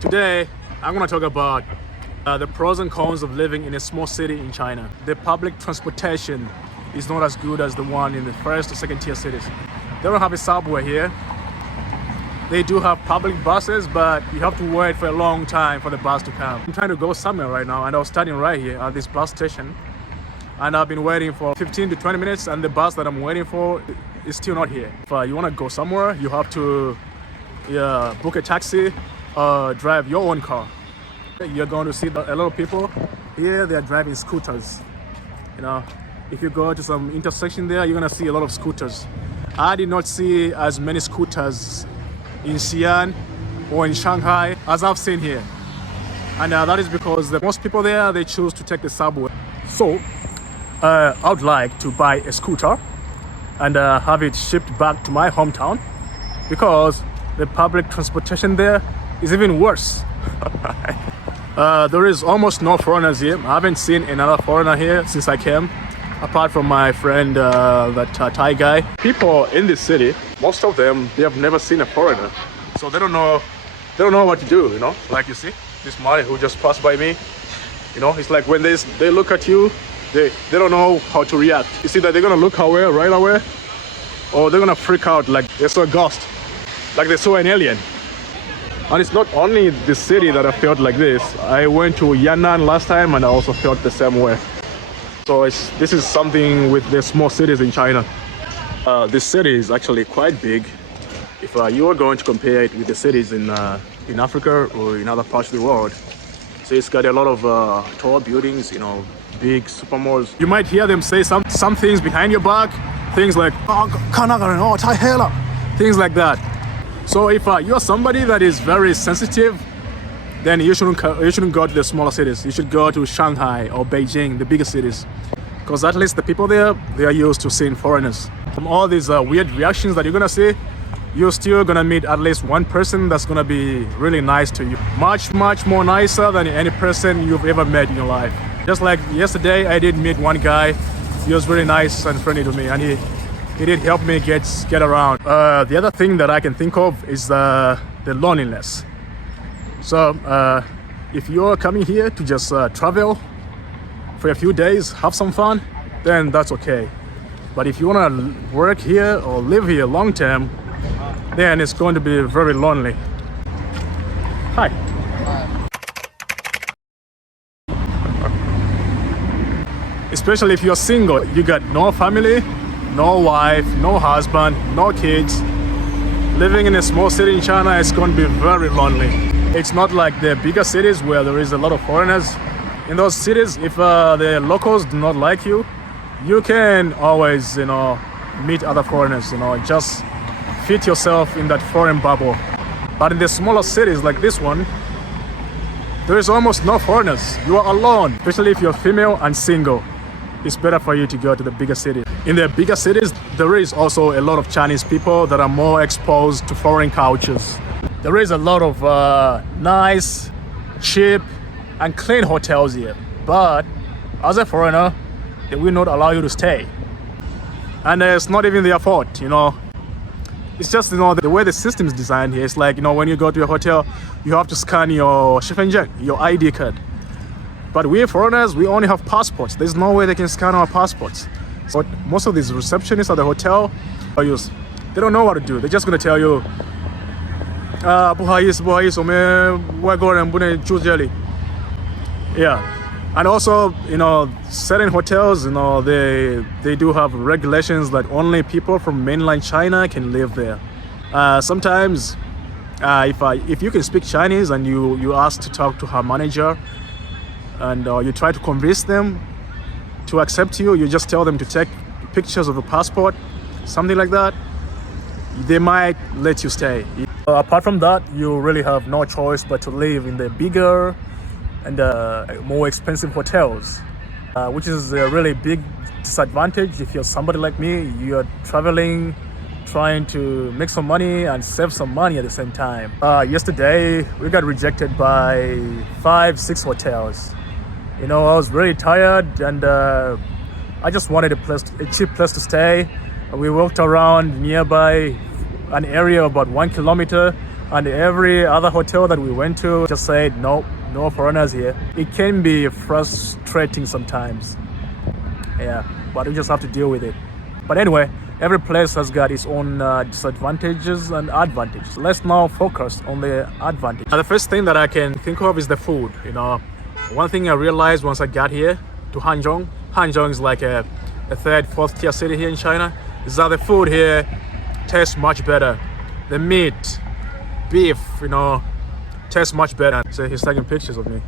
Today, I'm going to talk about the pros and cons of living in a small city in China. The public transportation is not as good as the one in the first or second tier cities. They don't have a subway here. They do have public buses, but you have to wait for a long time for the bus to come. I'm trying to go somewhere right now, and I was standing right here at this bus station, and I've been waiting for 15 to 20 minutes, and the bus that I'm waiting for is still not here. If you want to go somewhere, you have to book a taxi or drive your own car. You're going to see a lot of people here. They are driving scooters. If you go to some intersection there, you're gonna see a lot of scooters. I did not see as many scooters in Xi'an or in Shanghai as I've seen here, and that is because most people there, they choose to take the subway. So I would like to buy a scooter and have it shipped back to my hometown, because the public transportation there is even worse. There is almost no foreigners here. I haven't seen another foreigner here since I came, apart from my friend, that Thai guy. People in this city, most of them, they have never seen a foreigner, so they don't know what to do. Like you see this man who just passed by me. It's like when they look at you, they don't know how to react. You see that they're gonna look away right away, or they're gonna freak out like they saw a ghost, like they saw an alien. And it's not only the city that I felt like this. I went to Yan'an last time, and I also felt the same way. So this is something with the small cities in China. This city is actually quite big. If you are going to compare it with the cities in Africa or in other parts of the world, so it's got a lot of tall buildings, big supermalls. You might hear them say some things behind your back, things like things like that. So if you're somebody that is very sensitive, then you shouldn't go to the smaller cities. You should go to Shanghai or Beijing, the bigger cities, because at least the people there, they are used to seeing foreigners. From all these weird reactions that you're gonna see, you're still gonna meet at least one person that's gonna be really nice to you. Much more nicer than any person you've ever met in your life. Just like yesterday, I did meet one guy. He was really nice and friendly to me, and he did help me get around. The other thing that I can think of is the loneliness. So if you're coming here to just travel for a few days, have some fun, then that's okay. But if you want to work here or live here long term, then it's going to be very lonely. Hi. Especially if you're single, you got no family, no wife, no husband, no kids. Living in a small city in China is going to be very lonely. It's not like the bigger cities where there is a lot of foreigners. In those cities, if the locals do not like you, you can always, meet other foreigners, just fit yourself in that foreign bubble. But in the smaller cities like this one, there is almost no foreigners. You are alone, especially if you're female and single. It's better for you to go to the bigger cities. In the bigger cities, there is also a lot of Chinese people that are more exposed to foreign cultures. There is a lot of nice, cheap, and clean hotels here. But as a foreigner, they will not allow you to stay. And it's not even their fault, It's just, the way the system is designed here. It's like, when you go to a hotel, you have to scan your your ID card. But we foreigners, we only have passports. There's no way they can scan our passports. So most of these receptionists at the hotel, they don't know what to do. They're just gonna tell you, yeah. And also, certain hotels, they do have regulations that only people from mainland China can live there. Sometimes, if you can speak Chinese and you ask to talk to her manager, and you try to convince them to accept you, you just tell them to take pictures of a passport, something like that, they might let you stay. Apart from that, you really have no choice but to live in the bigger and more expensive hotels, which is a really big disadvantage if you're somebody like me. You're traveling, trying to make some money and save some money at the same time. Yesterday, we got rejected by 5-6 hotels. I was very tired, and I just wanted a cheap place to stay. We walked around nearby an area about 1 kilometer And every other hotel that we went to just said, no foreigners here. It can be frustrating sometimes. Yeah, but we just have to deal with it. But anyway, every place has got its own disadvantages and advantages. Let's now focus on the advantage. The first thing that I can think of is the food. You know, one thing I realized once I got here to Hanzhong is like a third, fourth tier city here in China, is that the food here tastes much better. The meat, beef, you know, tastes much better. So he's taking pictures of me.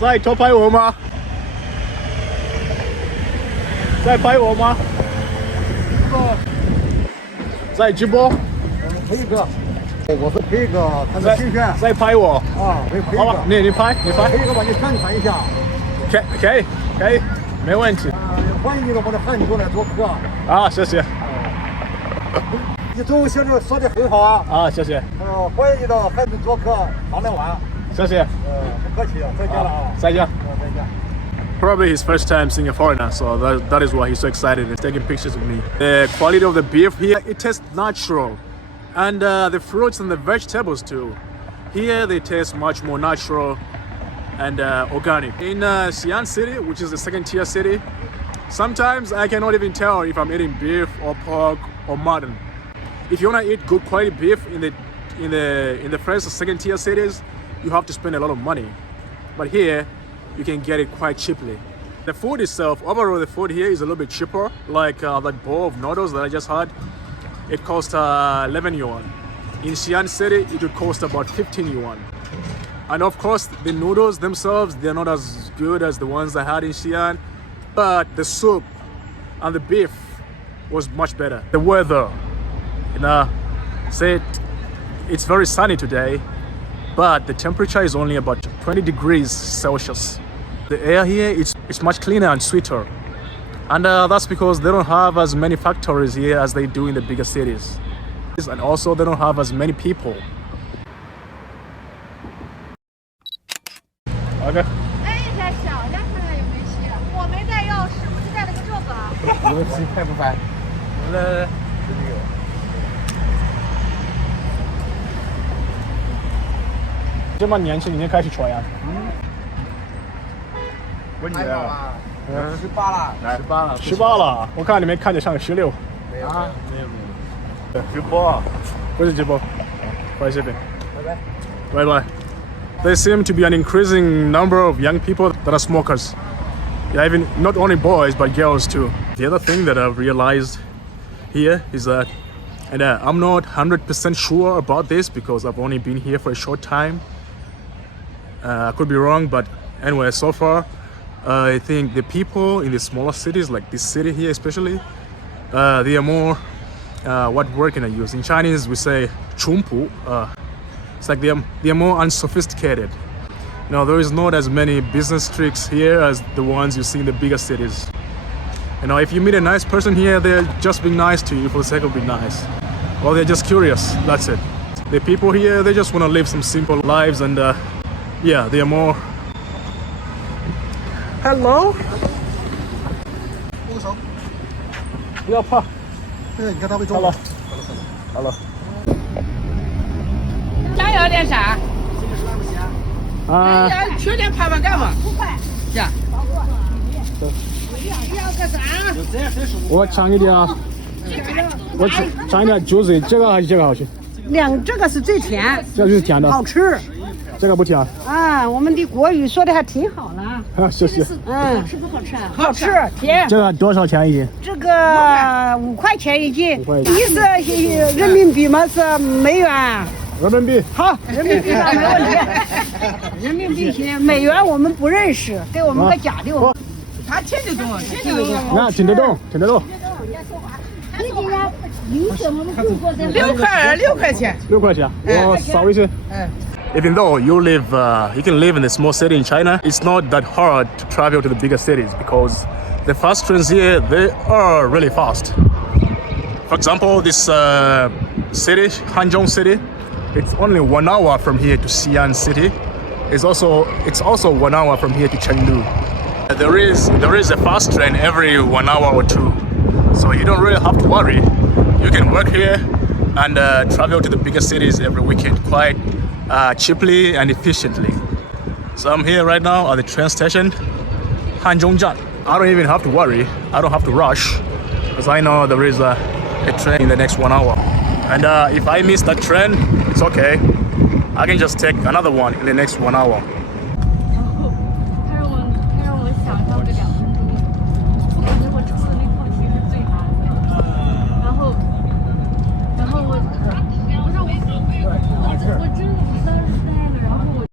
在偷拍我吗？在拍我吗？在直播？配哥，我是配哥，他是评选。在拍我？啊，配好吧，你拍。配哥把你宣传一下。可以，没问题。欢迎你到我的汉族来做客。啊，谢谢。你中文写的说的很好啊。啊，谢谢。欢迎你到汉族做客，常来玩。谢谢。不客气，再见了啊。再见。再见。 Probably his first time seeing a foreigner, so that is why he's so excited and taking pictures of me. The quality of the beef here, it tastes natural. And the fruits and the vegetables too. Here they taste much more natural and organic. In Xi'an City, which is the second tier city, sometimes I cannot even tell if I'm eating beef or pork or mutton. If you want to eat good quality beef in the first or second tier cities, you have to spend a lot of money. But here, you can get it quite cheaply. The food itself, overall the food here is a little bit cheaper. Like that bowl of noodles that I just had, it cost 11 yuan. In Xi'an City, it would cost about 15 yuan. And of course, the noodles themselves, they're not as good as the ones I had in Xi'an, but the soup and the beef was much better. The weather, you know, it's very sunny today, but the temperature is only about 20 degrees Celsius. The air here, it's much cleaner and sweeter. And that's because they don't have as many factories here as they do in the bigger cities. And also they don't have as many people. Okay. 哎，太小了，看看有没有戏。我没带钥匙，我就带了个这个。有戏拍不拍？来，这么年轻，你就开始抽烟？问你啊，18了，18了，18了。我看你们看着像16。没有啊，没有。直播，不是直播，不好意思，拜拜。Bye bye. There seem to be an increasing number of young people that are smokers. Yeah, even not only boys but girls too. The other thing that I've realized here is that, and I'm not 100% sure about this because I've only been here for a short time. I could be wrong, but anyway, so far, I think the people in the smaller cities, like this city here especially, they are more, what word can I use? In Chinese, we say 淳朴. It's like they are more unsophisticated. Now, there is not as many business tricks here as the ones you see in the bigger cities. You know, if you meet a nice person here, they're just being nice to you for the sake of being nice. Or they're just curious, that's it. The people here, they just want to live some simple lives and yeah, they are more... Hello? 握手。不要怕。对，你看他会中文。Hello. 想要点啥？啊。缺点拍拍干嘛？呀。我强一点啊！我强一点，9岁，这个还是这个好吃？这个是最甜，这个是甜的，好吃。这个不甜。啊，我们的国语说的还挺好了。谢谢。嗯，是不好吃啊？好吃，甜。这个多少钱一斤？这个5块钱一斤。你是人民币吗？是美元？人民币。好，人民币上没问题。人民币行，美元我们不认识，给我们个假的。他听得懂，听得懂。那听得懂，听得懂。你今天6块钱。6块钱，我少一些。Even though you can live in a small city in China, it's not that hard to travel to the bigger cities because the fast trains here, they are really fast. For example, this city, Hanzhong City, it's only 1 hour from here to Xi'an City. It's also 1 hour from here to Chengdu. There is a fast train every 1 hour or two, so you don't really have to worry. You can work here and travel to the bigger cities every weekend quite cheaply and efficiently. So I'm here right now at the train station, Hanzhongjiang. I don't even have to worry. I don't have to rush because I know there is a train in the next 1 hour. And if I miss that train, it's okay. I can just take another one in the next 1 hour.